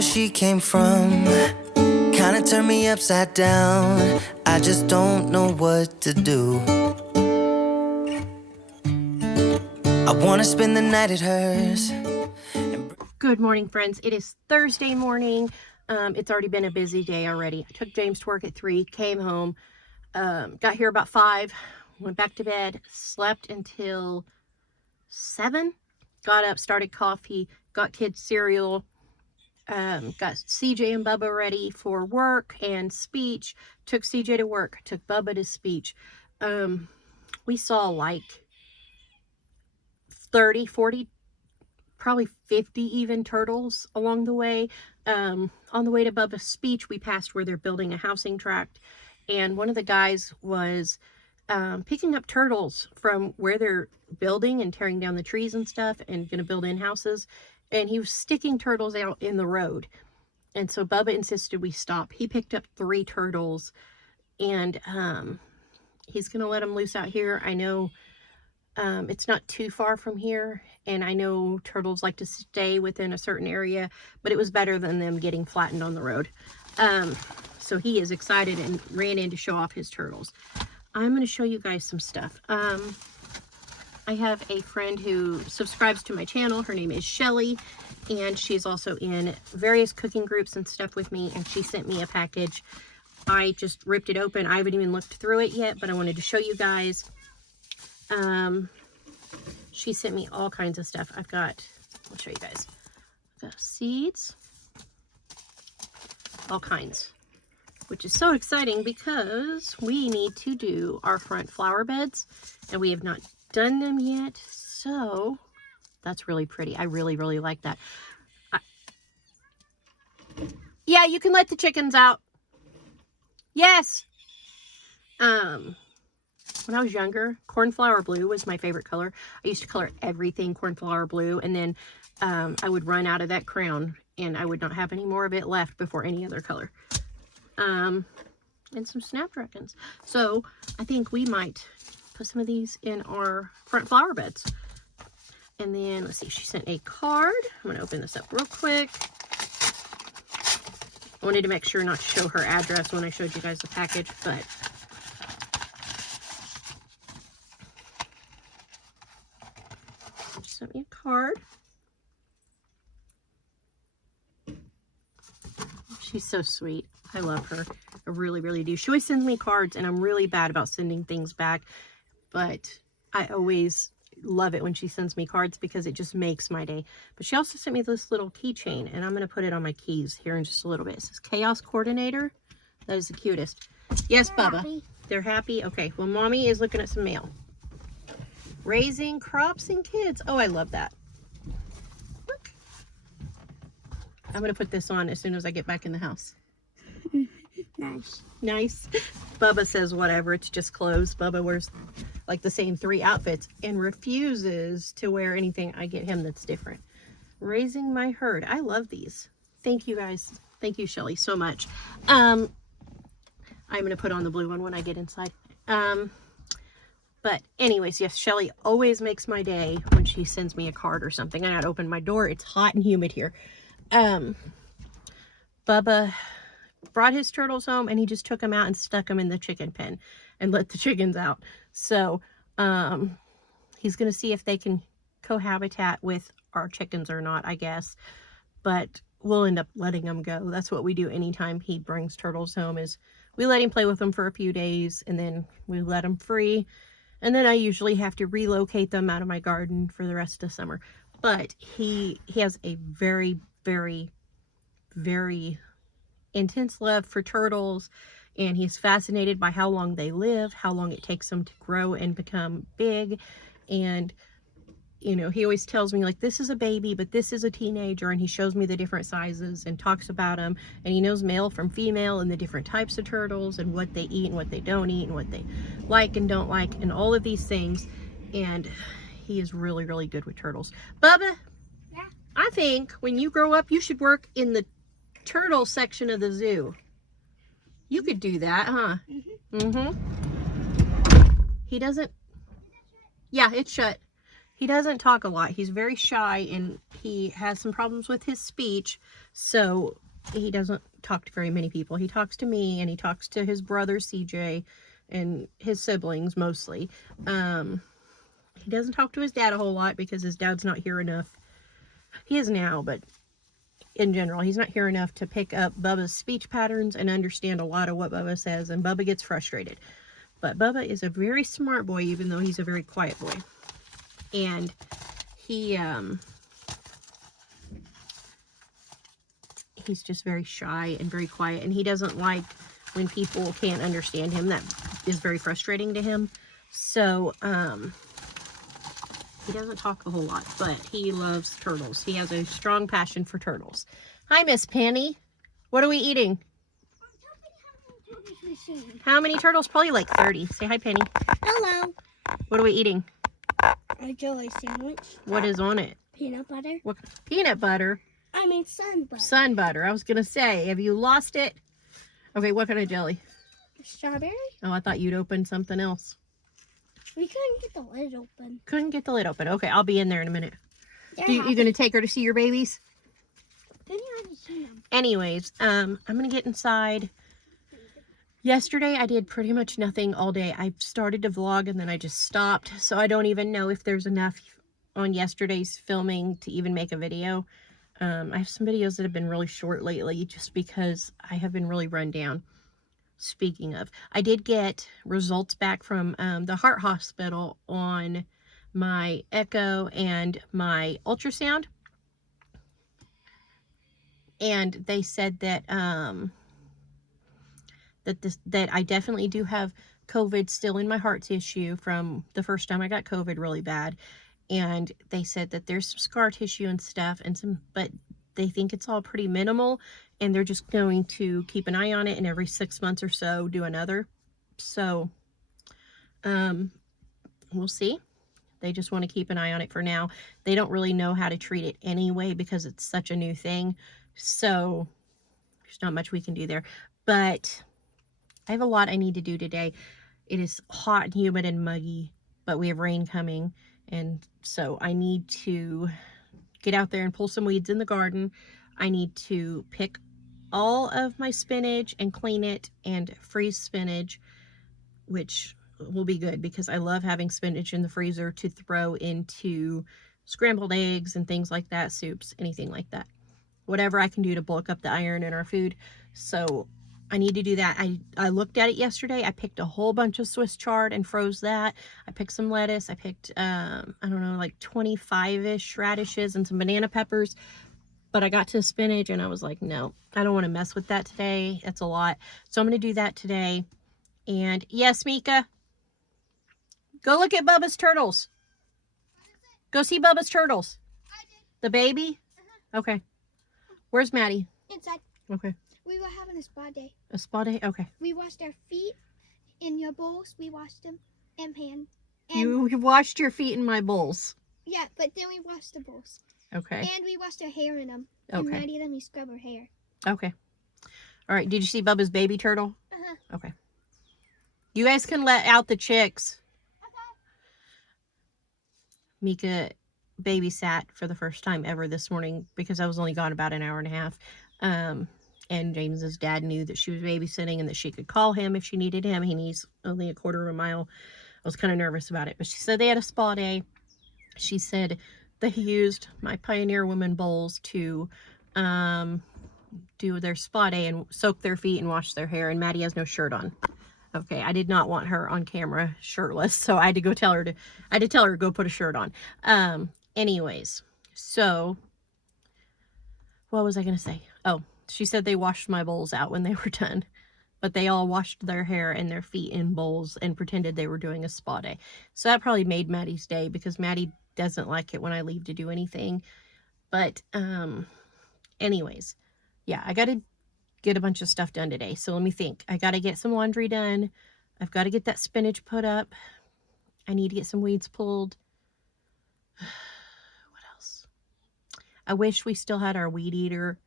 where she came from. Kinda turned me upside down. I just don't know what to do. I wanna spend the night at hers. Good morning, friends. It is Thursday morning. It's already been a busy day already. I took James to work at 3, came home, got here about 5, went back to bed, slept until 7, got up, started coffee, got kids cereal, got CJ and Bubba ready for work and speech, took CJ to work, took Bubba to speech. We saw like 30, 40, probably 50 even turtles along the way. On the way to Bubba's speech, we passed where they're building a housing tract, and one of the guys was picking up turtles from where they're building and tearing down the trees and stuff and gonna build in houses, and he was sticking turtles out in the road. And so Bubba insisted we stop. He picked up 3 turtles, and he's gonna let them loose out here. I know it's not too far from here, and I know turtles like to stay within a certain area, but it was better than them getting flattened on the road. So he is excited and ran in to show off his turtles. I'm going to show you guys some stuff. I have a friend who subscribes to my channel. Her name is Shelly, and she's also in various cooking groups and stuff with me, and she sent me a package. I just ripped it open. I haven't even looked through it yet, but I wanted to show you guys. She sent me all kinds of stuff. I'll show you guys. I've got seeds, all kinds, which is so exciting because we need to do our front flower beds, and we have not done them yet. So that's really pretty. I really, really like that. Yeah, you can let the chickens out. Yes. When I was younger, cornflower blue was my favorite color. I used to color everything cornflower blue, and then I would run out of that crayon, and I would not have any more of it left before any other color. And some snapdragons. So I think we might put some of these in our front flower beds. And then, let's see, she sent a card. I'm going to open this up real quick. I wanted to make sure not to show her address when I showed you guys the package, but she sent me a card. She's so sweet. I love her. I really, really do. She always sends me cards, and I'm really bad about sending things back, but I always love it when she sends me cards because it just makes my day. But she also sent me this little keychain, and I'm going to put it on my keys here in just a little bit. It says Chaos Coordinator. That is the cutest. Yes, Bubba. Happy. They're happy? Okay. Well, Mommy is looking at some mail. Raising crops and kids. Oh, I love that. Look. I'm going to put this on as soon as I get back in the house. Nice. Nice. Bubba says whatever. It's just clothes. Bubba wears like the same 3 outfits and refuses to wear anything I get him that's different. Raising my herd. I love these. Thank you guys. Thank you, Shelly, so much. I'm going to put on the blue one when I get inside. But anyways, yes, Shelly always makes my day when she sends me a card or something. I gotta open my door. It's hot and humid here. Bubba brought his turtles home, and he just took them out and stuck them in the chicken pen and let the chickens out. So he's going to see if they can cohabitat with our chickens or not, I guess. But we'll end up letting them go. That's what we do anytime he brings turtles home, is we let him play with them for a few days, and then we let them free. And then I usually have to relocate them out of my garden for the rest of summer. But he has a very, very, very intense love for turtles, and he's fascinated by how long they live, how long it takes them to grow and become big. And you know, he always tells me, like, this is a baby, but this is a teenager, and he shows me the different sizes and talks about them, and he knows male from female and the different types of turtles and what they eat and what they don't eat and what they like and don't like and all of these things. And he is really, really good with turtles. Bubba, yeah, I think when you grow up, you should work in the turtle section of the zoo. You could do that, huh? Mm-hmm. He doesn't. Yeah, it's shut. He doesn't talk a lot. He's very shy, and he has some problems with his speech, so he doesn't talk to very many people. He talks to me, and he talks to his brother CJ and his siblings mostly. He doesn't talk to his dad a whole lot because his dad's not here enough. He is now, but in general, he's not here enough to pick up Bubba's speech patterns and understand a lot of what Bubba says, and Bubba gets frustrated. But Bubba is a very smart boy, even though he's a very quiet boy. And he's just very shy and very quiet, and he doesn't like when people can't understand him. That is very frustrating to him. So he doesn't talk a whole lot, but he loves turtles. He has a strong passion for turtles. Hi, Miss Penny. What are we eating? How many turtles? Probably like 30. Say hi, Penny. Hello. What are we eating? A jelly sandwich. What is on it? Peanut butter. What? Peanut butter? I mean sun butter. Sun butter. I was going to say, have you lost it? Okay, what kind of jelly? Strawberry? Oh, I thought you'd open something else. We couldn't get the lid open. Couldn't get the lid open. Okay, I'll be in there in a minute. You You going to take her to see your babies? Then you haven't seen them. Anyways, I'm going to get inside. Yesterday, I did pretty much nothing all day. I started to vlog and then I just stopped. So I don't even know if there's enough on yesterday's filming to even make a video. I have some videos that have been really short lately just because I have been really run down. Speaking of, I did get results back from the heart hospital on my echo and my ultrasound. And they said that that I definitely do have COVID still in my heart tissue from the first time I got COVID really bad. And they said that there's some scar tissue and stuff but they think it's all pretty minimal, and they're just going to keep an eye on it and every 6 months or so do another. So, we'll see. They just want to keep an eye on it for now. They don't really know how to treat it anyway because it's such a new thing. So there's not much we can do there, but I have a lot I need to do today. It is hot and humid and muggy, but we have rain coming. And so I need to get out there and pull some weeds in the garden. I need to pick all of my spinach and clean it and freeze spinach, which will be good because I love having spinach in the freezer to throw into scrambled eggs and things like that, soups, anything like that. Whatever I can do to bulk up the iron in our food. So I need to do that. I looked at it yesterday. I picked a whole bunch of Swiss chard and froze that. I picked some lettuce. I picked, I don't know, like 25-ish radishes and some banana peppers. But I got to spinach and I was like, no, I don't want to mess with that today. That's a lot. So I'm going to do that today. And yes, Mika, go look at Bubba's turtles. Go see Bubba's turtles. I did. The baby? Okay. Where's Maddie? Inside. Okay. We were having a spa day. A spa day? Okay. We washed our feet in your bowls. We washed them and pan. And You washed your feet in my bowls. yeah, but then we washed the bowls. Okay. And we washed our hair in them. And Okay. Maddie let me scrub her hair. Okay. All right. Did you see Bubba's baby turtle? Uh-huh. Okay. You guys can let out the chicks. Mika babysat for the first time ever this morning because I was only gone about an hour and a half. And James's dad knew that she was babysitting and that she could call him if she needed him. He's only a quarter of a mile. I was kind of nervous about it, but she said they had a spa day. She said they used my Pioneer Woman bowls to do their spa day and soak their feet and wash their hair. And Maddie has no shirt on. Okay, I did not want her on camera shirtless, so I had to tell her to go put a shirt on. Anyways, so what was I gonna say? Oh, she said they washed my bowls out when they were done, but they all washed their hair and their feet in bowls and pretended they were doing a spa day. So that probably made Maddie's day because Maddie doesn't like it when I leave to do anything. But anyways, yeah, I gotta get a bunch of stuff done today. So let me think. I gotta get some laundry done. I've got to get that spinach put up. I need to get some weeds pulled. What else? I wish we still had our weed eater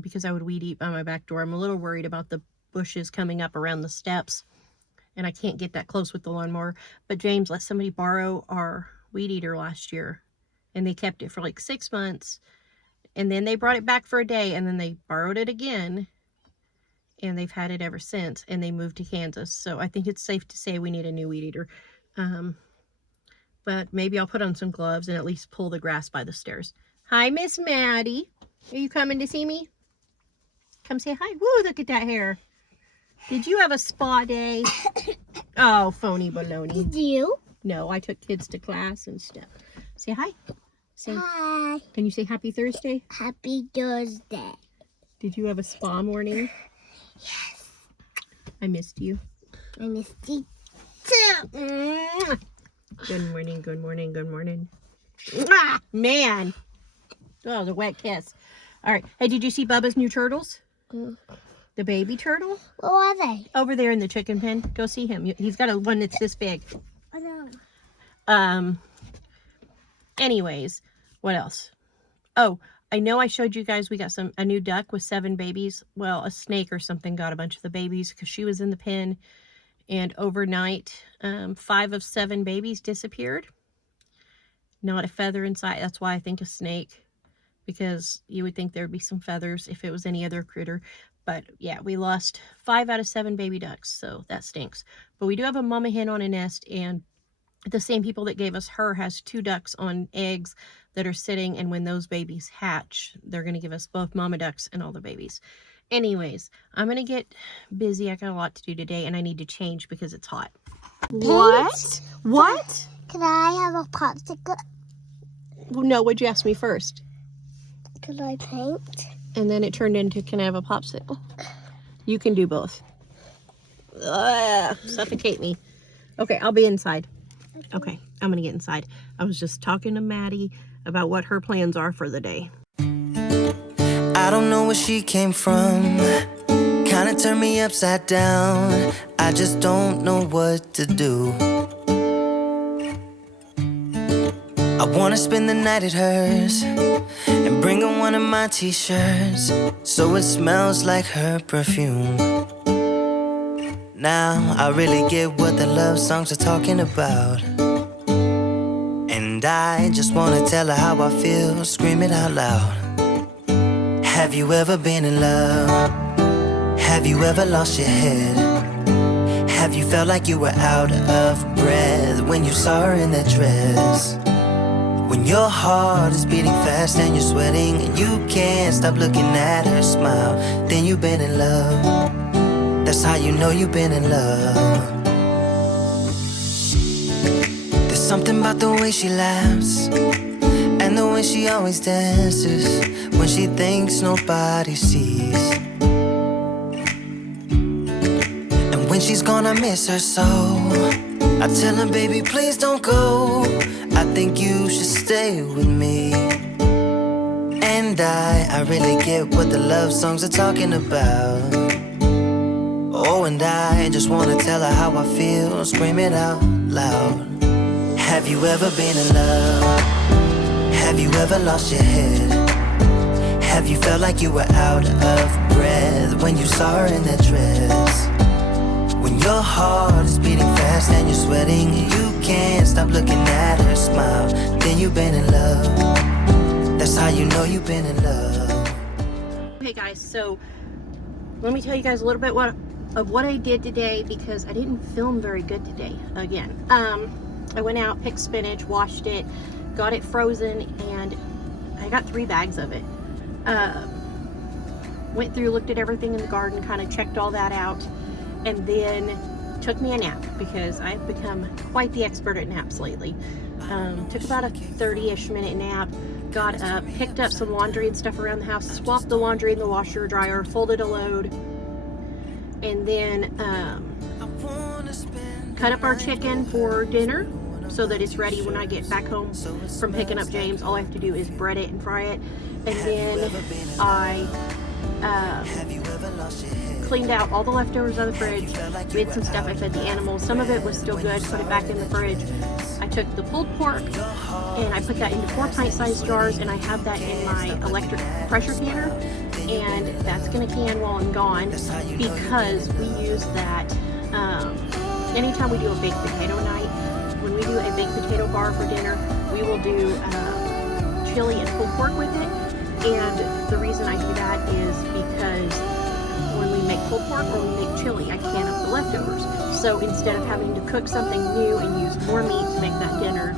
because I would weed eat by my back door. I'm a little worried about the bushes coming up around the steps, and I can't get that close with the lawnmower. But James let somebody borrow our weed eater last year, and they kept it for like 6 months, and then they brought it back for a day, and then they borrowed it again, and they've had it ever since, and they moved to Kansas. So I think it's safe to say we need a new weed eater. But maybe I'll put on some gloves and at least pull the grass by the stairs. Hi, Miss Maddie. Are you coming to see me? Come say hi. Woo, look at that hair. Did you have a spa day? Oh, phony baloney. Did you? No, I took kids to class and stuff. Say hi. Say, Hi. can you say happy Thursday? Happy Thursday. Did you have a spa morning? Yes. I missed you. I missed you too. Good morning, good morning, good morning. Mwah! Man. Oh, it was a wet kiss. All right. Hey, did you see Bubba's new turtles? The baby turtle? What are they? Over there in the chicken pen. Go see him. He's got a one that's this big. I know. Anyways, what else? Oh, I know I showed you guys we got a new duck with 7 babies. Well, a snake or something got a bunch of the babies because she was in the pen. And overnight, 5 of 7 babies disappeared. Not a feather inside. That's why I think a snake, because you would think there would be some feathers if it was any other critter. But yeah, we lost 5 out of 7 baby ducks, so that stinks. But we do have a mama hen on a nest, and the same people that gave us her has 2 ducks on eggs that are sitting, and when those babies hatch, they're going to give us both mama ducks and all the babies. Anyways, I'm going to get busy. I got a lot to do today, and I need to change because it's hot. What? What? Can I have a popsicle? Well, no, what'd you ask me first? Can I paint? And then it turned into, can I have a popsicle? You can do both. Ugh, suffocate me. Okay, I'll be inside. Okay, I'm going to get inside. I was just talking to Maddie about what her plans are for the day. I don't know where she came from. Kinda turned me upside down. I just don't know what to do. I wanna spend the night at hers and bring her one of my t-shirts so it smells like her perfume. Now I really get what the love songs are talking about, and I just wanna tell her how I feel, scream it out loud. Have you ever been in love? Have you ever lost your head? Have you felt like you were out of breath when you saw her in that dress? When your heart is beating fast and you're sweating and you can't stop looking at her smile, then you've been in love. That's how you know you've been in love. There's something about the way she laughs and the way she always dances when she thinks nobody sees. And when she's gone, I miss her so. I tell her, baby, please don't go. I think you should stay with me. And I really get what the love songs are talking about. Oh, and I just wanna tell her how I feel, scream it out loud. Have you ever been in love? Have you ever lost your head? Have you felt like you were out of breath when you saw her in that dress? When your heart is beating fast and you're sweating and you can't stop looking at her smile, then you've been in love. That's how you know you've been in love. Hey guys, so let me tell you guys a little bit of what I did today, because I didn't film very good today again. I went out, picked spinach, washed it, got it frozen, and I got 3 bags of it. Went through, looked at everything in the garden, kind of checked all that out, and then took me a nap because I've become quite the expert at naps lately. Took about a 30-ish minute nap, got up, picked up some laundry and stuff around the house, swapped the laundry in the washer dryer, folded a load, and then cut up our chicken for dinner so that it's ready when I get back home from picking up James. All I have to do is bread it and fry it. And then I cleaned out all the leftovers out of the fridge. We had some stuff I fed the animals. Some of it was still good, put it back in the fridge. I took the pulled pork and I put that into 4 pint-sized jars, and I have that in my electric pressure canner, and that's gonna can while I'm gone because we use that anytime we do a baked potato night. When we do a baked potato bar for dinner, we will do chili and pulled pork with it. And the reason I do that is because when we make pulled pork or we make chili, I can up the leftovers. So instead of having to cook something new and use more meat to make that dinner,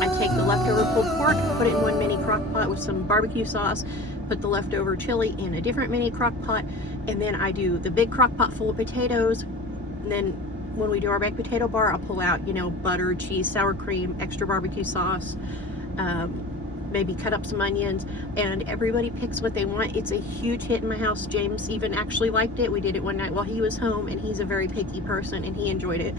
I take the leftover pulled pork, put it in one mini crock pot with some barbecue sauce, put the leftover chili in a different mini crock pot, and then I do the big crock pot full of potatoes. And then when we do our baked potato bar, I'll pull out, you know, butter, cheese, sour cream, extra barbecue sauce, maybe cut up some onions, and everybody picks what they want. It's a huge hit in my house. James even actually liked it. We did it one night while he was home, and he's a very picky person, and he enjoyed it.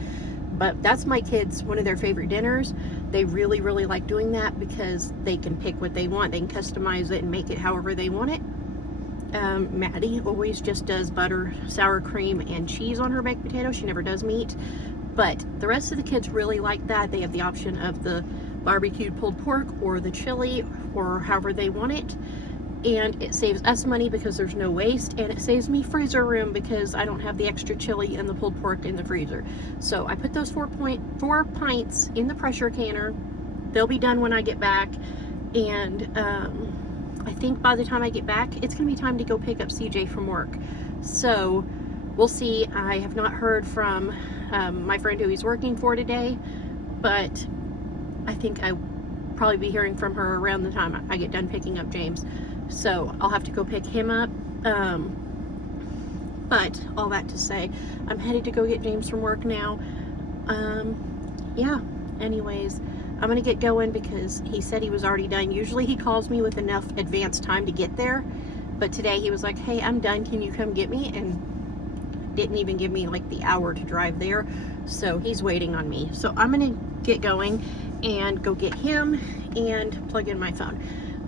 But that's my kids, one of their favorite dinners. They really, really like doing that because they can pick what they want. They can customize it and make it however they want it. Maddie always just does butter, sour cream, and cheese on her baked potato. She never does meat. But the rest of the kids really like that. They have the option of the barbecued pulled pork or the chili or however they want it. And it saves us money because there's no waste, and it saves me freezer room because I don't have the extra chili and the pulled pork in the freezer. So I put those 4 pints in the pressure canner. They'll be done when I get back, and I think by the time I get back, it's gonna be time to go pick up CJ from work. So we'll see. I have not heard from my friend who he's working for today, but I think I'll probably be hearing from her around the time I get done picking up James. So I'll have to go pick him up. But all that to say, I'm headed to go get James from work now. Yeah, anyways, I'm gonna get going because he said he was already done. Usually he calls me with enough advance time to get there, but today he was like, hey, I'm done, can you come get me? And didn't even give me like the hour to drive there, so he's waiting on me. So I'm gonna get going and go get him and plug in my phone.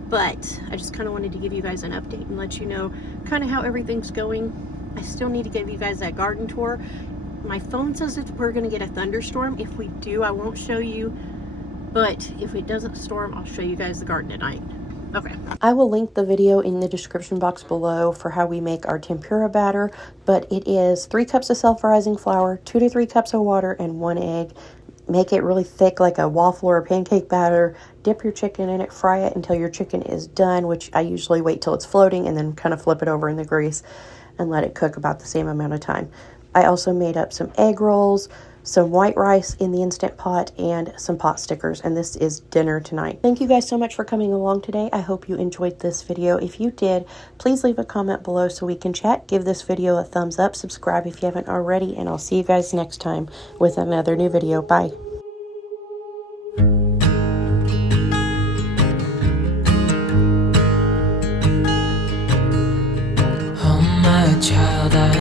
But I just kind of wanted to give you guys an update and let you know kind of how everything's going. I still need to give you guys that garden tour. My phone says that we're going to get a thunderstorm. If we do, I won't show you. But if it doesn't storm, I'll show you guys the garden at night. Okay. I will link the video in the description box below for how we make our tempura batter. But it is 3 cups of self-rising flour, 2 to 3 cups of water, and 1 egg. Make it really thick like a waffle or a pancake batter. Dip your chicken in it, fry it until your chicken is done, which I usually wait till it's floating and then kind of flip it over in the grease and let it cook about the same amount of time. I also made up some egg rolls, some white rice in the Instant Pot, and some pot stickers, and this is dinner tonight. Thank you guys so much for coming along today. I hope you enjoyed this video. If you did, please leave a comment below so we can chat. Give this video a thumbs up, subscribe if you haven't already, and I'll see you guys next time with another new video. Bye. Oh my child,